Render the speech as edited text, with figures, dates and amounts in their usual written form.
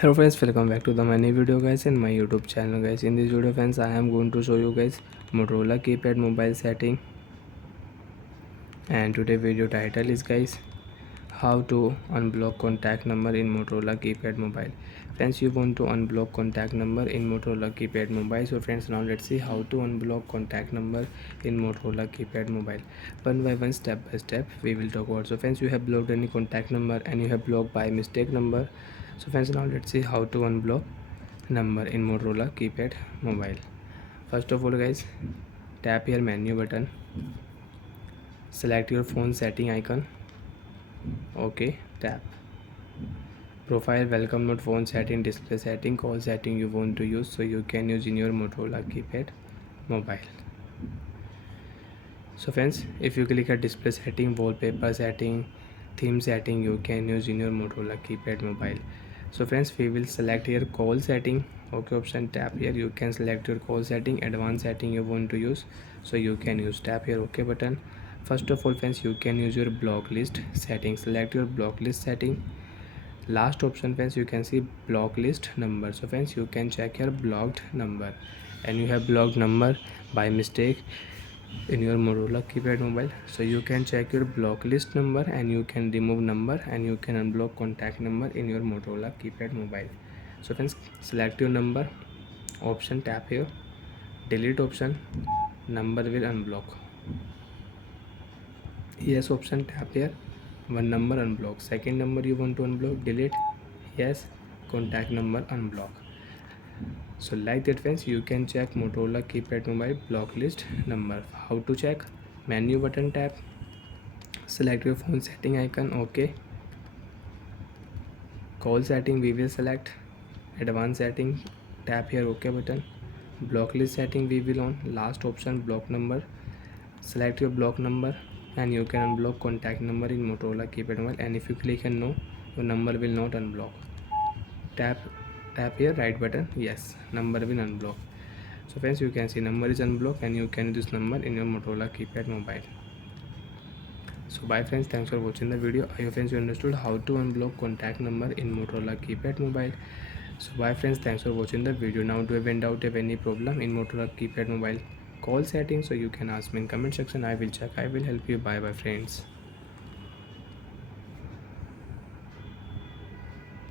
Hello friends, welcome back to the my new video guys in my YouTube channel guys. In this video friends, I am going to show you guys Motorola keypad mobile setting, and today video title is guys how to unblock contact number in Motorola keypad mobile. Friends, you want to unblock contact number in Motorola keypad mobile. So friends, now let's see how to unblock contact number in Motorola keypad mobile. One by one, step by step we will talk about. So friends, you have blocked any contact number and you have blocked by mistake number. So friends, now let's see how to unblock number in Motorola keypad mobile. First of all guys, tap your menu button, select your phone setting icon. Okay, tap profile, welcome note, phone setting, display setting, call setting you want to use, so you can use in your Motorola keypad mobile. So friends, if you click at display setting, wallpaper setting, theme setting, you can use in your Motorola keypad mobile. So friends, we will select here call setting. Okay, option, tap here, you can select your call setting, advanced setting you want to use, so you can use, tap here okay button. First of all friends, you can use your block list setting, select your block list setting. Last option friends, you can see block list number. So friends, you can check your blocked number, and you have blocked number by mistake in your Motorola keypad mobile, so you can check your block list number and you can remove number and you can unblock contact number in your Motorola keypad mobile. So friends, select your number option, tap here, delete option, number will unblock. Yes option, tap here, one number unblock, second number you want to unblock, delete, yes, contact number unblock. So like that friends, you can check Motorola keypad mobile block list number. How to check? Menu button, tap, select your phone setting icon, okay, call setting we will select, advanced setting, tap here okay button, block list setting we will on, last option block number, select your block number and you can unblock contact number in Motorola keypad mobile, and if you click and no, your number will not unblock. Tap here right button, yes, number will unblock. So friends, you can see number is unblocked and you can use this number in your Motorola keypad mobile. So bye friends, thanks for watching the video. I hope friends you understood how to unblock contact number in Motorola keypad mobile. So bye friends, thanks for watching the video. Now do you have any doubt, have any problem in Motorola keypad mobile call settings, so you can ask me in comment section. I will check, I will help you. Bye bye friends.